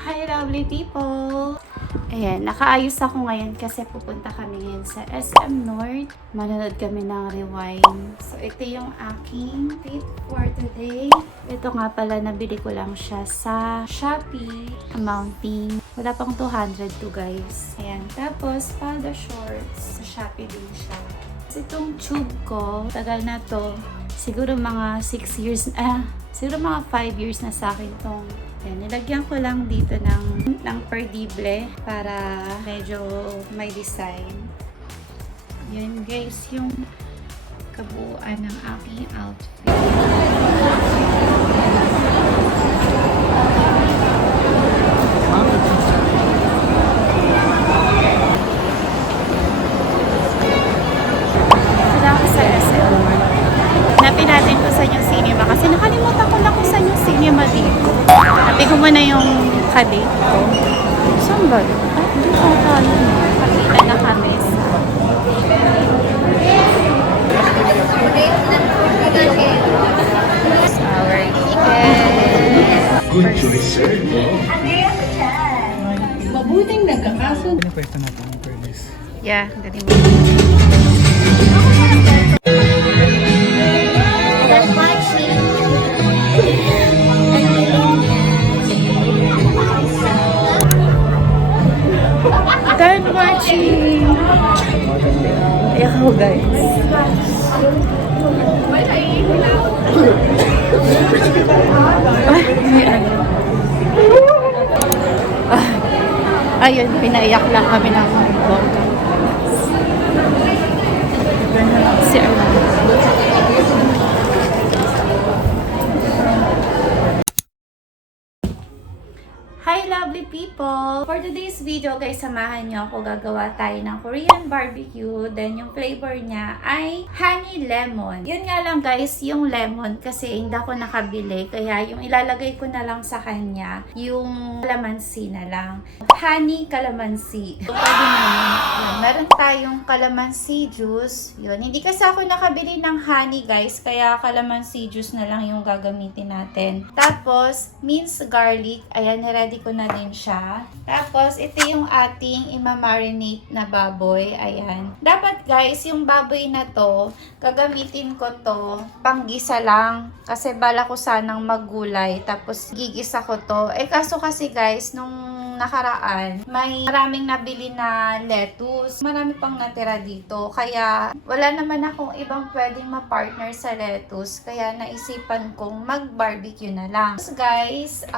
Hi lovely people! Ayan, nakaayos ako ngayon kasi pupunta kami ngayon sa SM North. Manonood kami ng Rewind. So, ito yung aking fit for today. Ito nga pala, nabili ko lang siya sa Shopee. Amounting, wala pang 200 to guys. Ayan, tapos palda shorts. Sa Shopee din siya. Kasi itong tube ko, tagal na to. Siguro mga 6 years, siguro mga 5 years na sa akin tong. Yan, nilagyan ko lang dito ng perdible para medyo may design. Yun guys, yung kabuuan ng aking outfit. Wala ako sa SM. Hanapin natin kung saan yung cinema kasi nakalimutan ko na kung saan yung cinema dito. Hanapin ko muna yung kadate ko. Saan ba? Hindi ko tayo. Pakita na kami sa our ticket. Good choice, sir. Mabuting nagkakaso. Ano pwesto natin ng Perlis? Yeah, dali mo. Done watching! Ayan ako guys. Ay, may ano. Ayun, pinaiyak lang kami ng bongga. Si Armando. Hi lovely people! For today's video guys, samahan nyo ako, gagawa tayo ng Korean barbecue. Then yung flavor niya ay honey lemon. Yun nga lang guys, yung lemon kasi hindi ako nakabili. Kaya yung ilalagay ko na lang sa kanya, yung calamansi na lang. Honey calamansi. So, pwede na yun. Meron tayong calamansi juice. Yun. Hindi kasi ako nakabili ng honey guys, kaya calamansi juice na lang yung gagamitin natin. Tapos, minced garlic. Ayan, ready ko na din siya. Tapos, ito yung ating imamarinate na baboy. Ayan. Dapat guys, yung baboy na to, gagamitin ko to panggisa lang. Kasi bala ko sanang maggulay. Tapos, gigisa ko to. Kaso kasi guys, nung nakaraan, may maraming nabili na lettuce. Marami pang natira dito. Kaya, wala naman akong ibang pwedeng ma-partner sa lettuce. Kaya, naisipan kong mag-barbecue na lang. Tapos guys,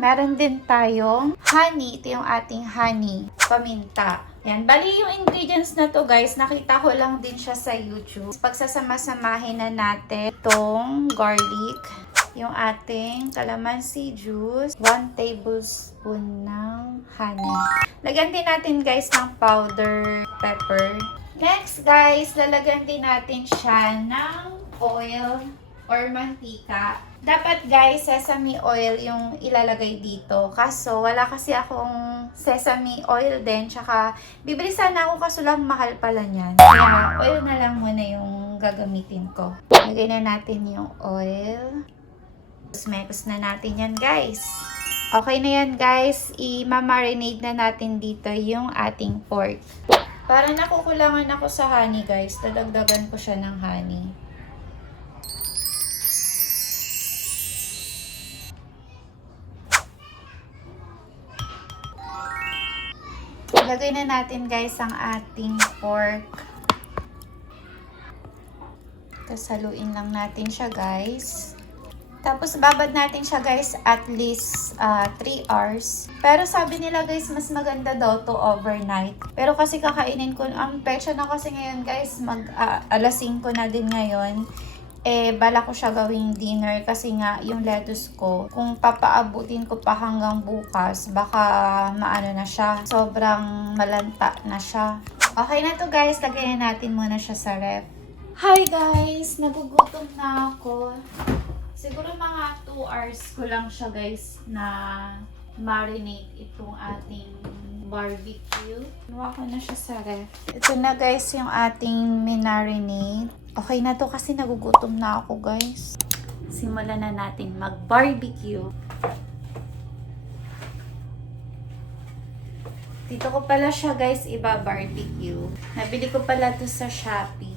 meron din tayong honey. Ito yung ating honey. Paminta. Yan. Bali yung ingredients na to guys, nakita ko lang din siya sa YouTube. Pagsasama-samahin na natin itong garlic, yung ating calamansi juice, 1 tablespoon ng honey. Lagyan din natin guys ng powder pepper. Next guys, lalagyan din natin siya ng oil or mantika. Dapat guys, sesame oil yung ilalagay dito. Kaso, wala kasi akong sesame oil din. Tsaka, bibili sana ako kaso lang mahal pala niyan. Kaya, oil na lang muna yung gagamitin ko. Lagay na natin yung oil. Mekos na natin yan guys. Okay na yan guys. I-marinate na natin dito yung ating pork. Para nakukulangan ako sa honey guys, dadagdagan ko siya ng honey. Lagay na natin guys ang ating pork. Tapos haluin lang natin siya guys. Tapos babad natin siya guys at least 3 hours. Pero sabi nila guys, mas maganda daw to overnight. Pero kasi kakainin ko, pecha na kasi ngayon guys, alas 5 na din ngayon. Bala ko siya gawing dinner kasi nga yung lettuce ko, kung papaabutin ko pa hanggang bukas, baka maano na siya. Sobrang malanta na siya. Okay na to guys, lagyan natin muna siya sa ref. Hi guys! Nagugutom na ako. Siguro mga 2 hours ko lang siya guys na marinate itong ating barbecue. Nuha ko na siya sa ref. Ito na guys yung ating minarinate. Okay na to kasi nagugutom na ako guys. Simulan na natin mag-barbecue. Dito ko pala siya guys iba-barbecue. Nabili ko pala to sa Shopee.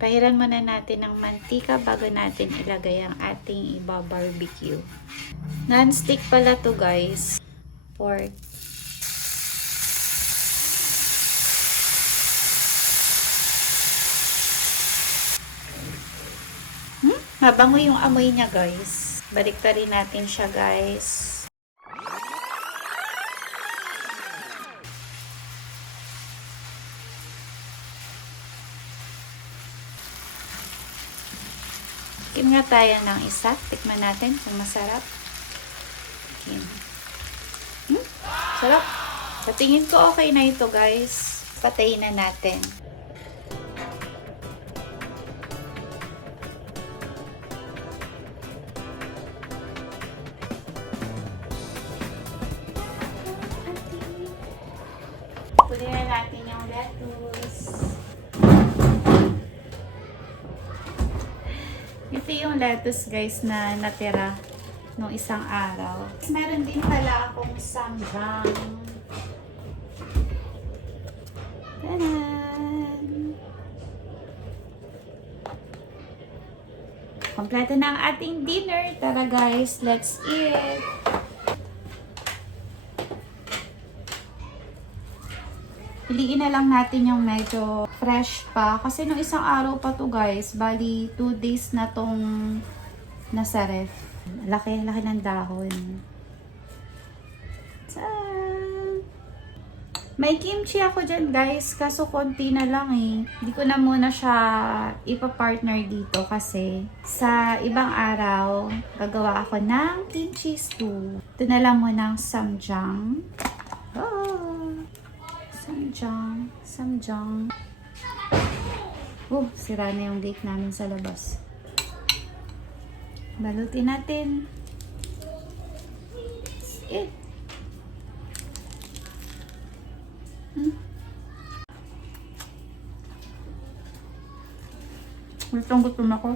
Pahiran muna natin ng mantika bago natin ilagay ang ating iba-barbecue. Non-stick pala to guys. Pork. Mabango yung amoy niya guys. Balik pa rin natin siya guys. Tikim nga tayo ng isa. Tikman natin kung masarap. Tikim. Sarap. Sa tingin ko okay na ito guys. Patayin na natin. Kunin na natin yung lettuce. Ito yung lettuce guys na natira nung isang araw. Meron din pala akong samjang. Tadan! Kompleto na ang ating dinner. Tara guys, let's eat! Piliin na lang natin yung medyo fresh pa. Kasi nung isang araw pa to guys. Bali, 2 days na tong nasa ref. Laki ng dahon. Tsan! May kimchi ako dyan guys. Kaso konti na lang eh. Hindi ko na muna siya ipa-partner dito. Kasi sa ibang araw, gagawa ako ng kimchi stew. Ito na lang muna ang samjang. Oh! Samjang. Sira na yung gate namin sa labas. Balutin natin. That's it. Gutom ako.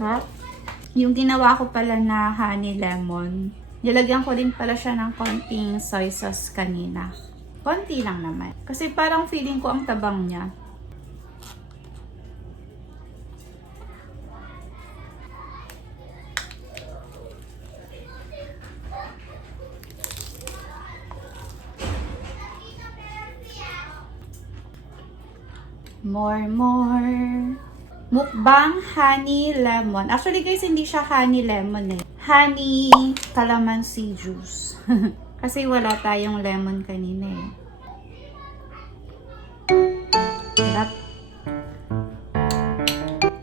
Ha? Yung ginawa ko pala na honey lemon, nilagyan ko din pala siya ng konting soy sauce kanina. Konti lang naman. Kasi parang feeling ko ang tabang niya. More. Mukbang honey lemon. Actually guys, hindi siya honey lemon eh. Honey calamansi juice. Kasi wala tayong lemon kanina eh. Sarap.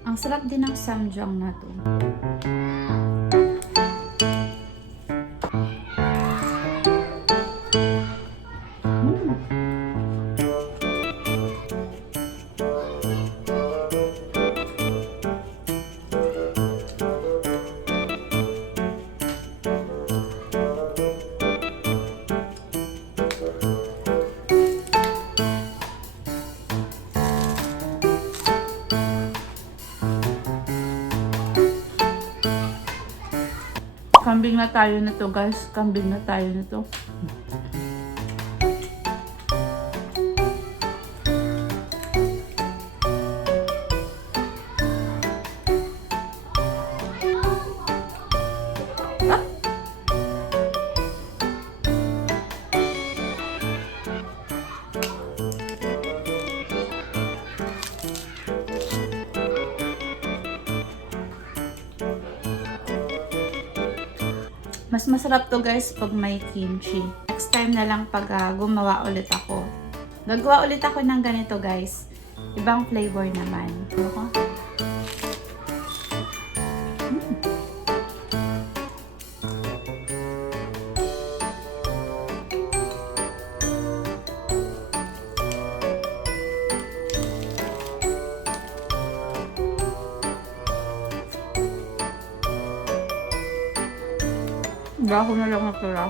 Ang sarap din ng samjang na to. Kambing na tayo nito guys. Kambing na tayo nito. Mas masarap to guys pag may kimchi. Next time na lang pag gumawa ulit ako. Gagawa ulit ako ng ganito guys. Ibang flavor naman. Dahon na lang natira.